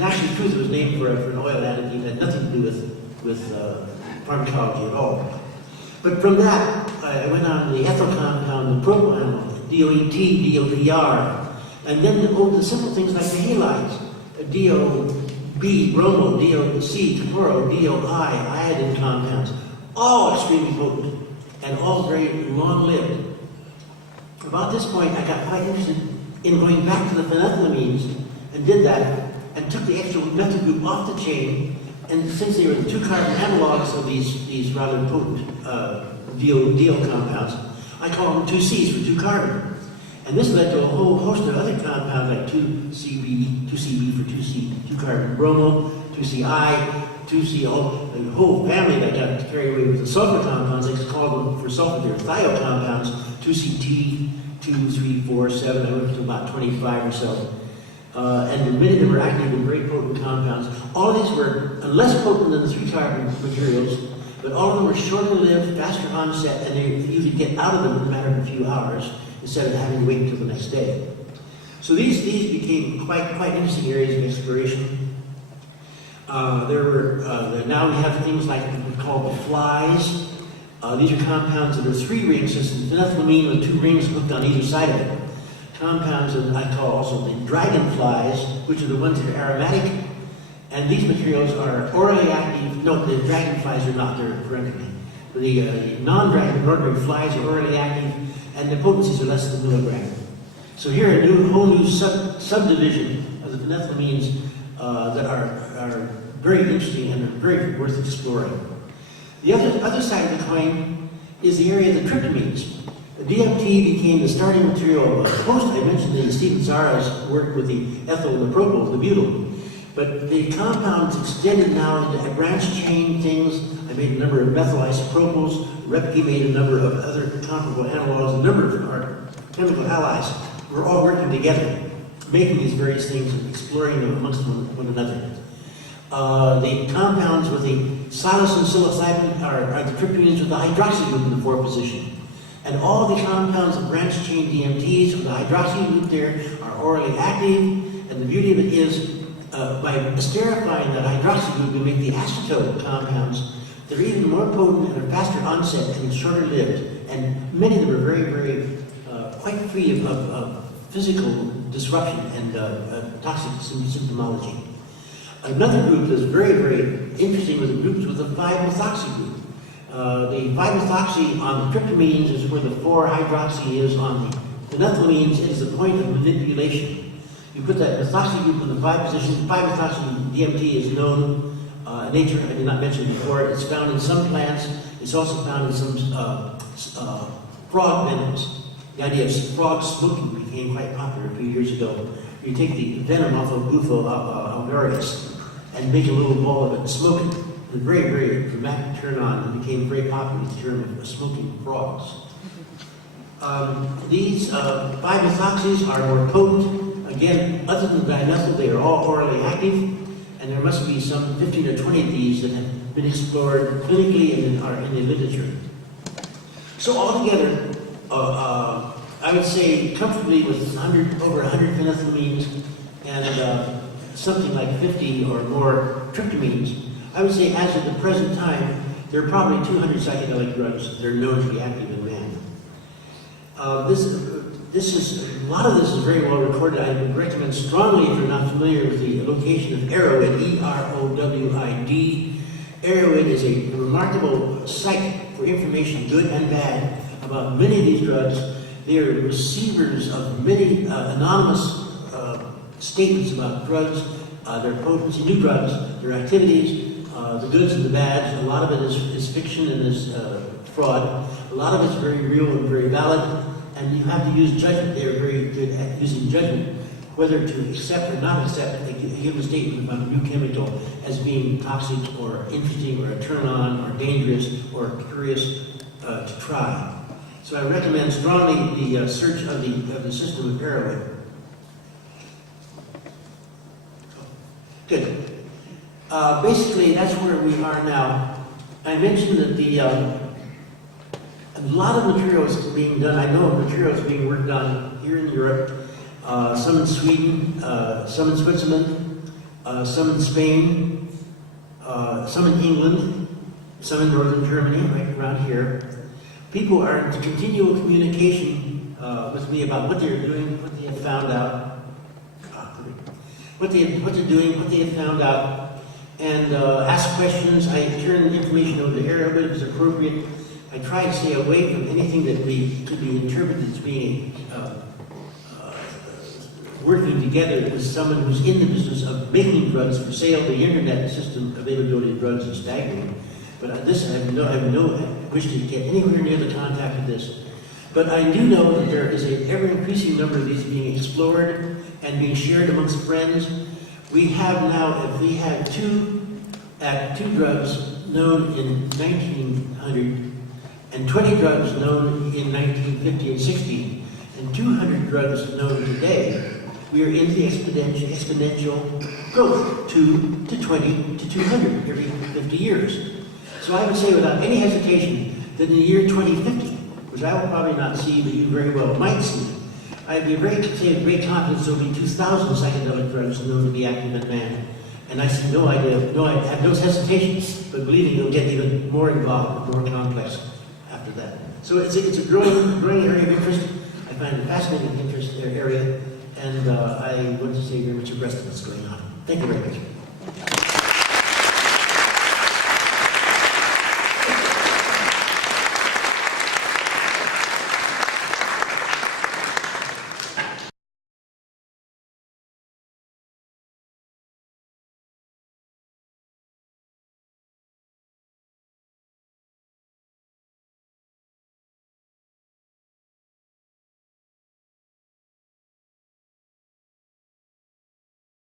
And actually, the truth, it was named for an oil additive that had nothing to do with pharmacology at all. But from that, I went on to the ethyl compound, the propyl, DOET, DOPR, and then the simple things like the halides, DOB, bromo, DOC, chloro, DOI, iodine compounds, all extremely potent and all very long-lived. About this point, I got quite interested in going back to the phenethylamines and did that and took the extra methyl group off the chain. And since they were the 2-carbon analogs of these rather potent DO compounds, I call them 2Cs for 2-carbon. And this led to a whole host of other compounds like 2CB for 2-carbon bromo, 2CI, 2CO, the whole family that got carried away with the sulfur compounds. They called them for sulfur, they're thio compounds, 2CT, 2, 3, 4, 7, I went up to about 25 or so. And many of them are active in very potent compounds. All of these were less potent than the 3-carbon materials, but all of them were shorter lived, faster onset, and you could get out of them in a matter of a few hours instead of having to wait until the next day. So these became quite interesting areas of exploration. Now we have things like what we call the flies. These are compounds that are 3-ring systems, phenethylamine with 2 rings hooked on either side of it. Compounds that I call also the dragonflies, which are the ones that are aromatic. And these materials are orally active. No, the dragonflies are not, they're parentically. The non-dragon ordinary flies are orally active, and the potencies are less than a milligram. So here, a whole new subdivision of the phenethylamines that are very interesting and are very worth exploring. The other side of the coin is the area of the tryptamines. The DMT became the starting material of post. I mentioned the Stephen Zara's work with the ethyl and the propyl, the butyl. But the compounds extended now into branched chain things. I made a number of methyl isopropyls. Repke made a number of other comparable analogs. A number of our chemical allies were all working together, making these various things and exploring them amongst one another. The compounds with the psilocin psilocybin are the tryptamines with the hydroxy group in the 4 position. And all the compounds of branched chain DMTs with the hydroxy group there are orally active. And the beauty of it is, by esterifying that hydroxy group, we make the acetote compounds that are even more potent and are faster onset and shorter lived. And many of them are very, quite free of physical disruption and toxic symptomology. Another group that's very interesting with the groups with the 5-methoxy group. The 5-methoxy on the tryptamines is where the 4-hydroxy is on the phenethylamines. It is the point of manipulation. You put that methoxy group in the 5 position. 5-methoxy DMT is known in nature. I did not mention before. It's found in some plants. It's also found in some frog venoms. The idea of frog smoking became quite popular a few years ago. You take the venom off of Bufo alvarius and make a little ball of it and smoke it. A very dramatic turn on and became very popular with the term of smoking frogs. These 5-methoxys are more potent. Again, other than dimethyl, they are all orally active, and there must be some 15 or 20 of these that have been explored clinically and are in the literature. So altogether, I would say comfortably with over 100 phenethylamines and something like 50 or more tryptamines, I would say as of the present time, there are probably 200 psychedelic drugs that are known to be active in man. A lot of this is very well recorded. I would recommend strongly, if you're not familiar with the location of Erowid, E-R-O-W-I-D. Erowid is a remarkable site for information, good and bad, about many of these drugs. They are receivers of many anonymous statements about drugs, their potency, new drugs, their activities, the goods and the bads. A lot of it is fiction and is fraud. A lot of it's very real and very valid, and you have to use judgment. They are very good at using judgment, whether to accept or not accept a given statement about a new chemical as being toxic or interesting or a turn-on or dangerous or curious to try. So I recommend strongly the search of the system of Erowid. Good. Basically, that's where we are now. I mentioned that a lot of materials being done. I know of materials being worked on here in Europe, some in Sweden, some in Switzerland, some in Spain, some in England, some in northern Germany, right around here. People are in continual communication with me about what they're doing, what they have found out, what they're doing, what they have found out, and ask questions. I turn the information over to Arabic if it's appropriate. I try to stay away from anything that could be interpreted as being working together with someone who's in the business of making drugs for sale. The internet system availability of drugs is staggering. But I have no wish to get anywhere near the contact of this. But I do know that there is an ever-increasing number of these being explored and being shared amongst friends. We have now, if we had two drugs known in 1900, and 20 drugs known in 1950 and 60, and 200 drugs known today, we are in the exponential growth, 2 to 20 to 200 every 50 years. So I would say without any hesitation that in the year 2050, which I will probably not see, but you very well might see, I'd be very confident there will be 2,000 psychedelic drugs known to be active in man. And I see I have no hesitation, but believing it'll get even more involved, more complex after that. So it's a growing area of interest. I find it a fascinating interest area, and I want to say very much abreast of what's going on. Thank you very much.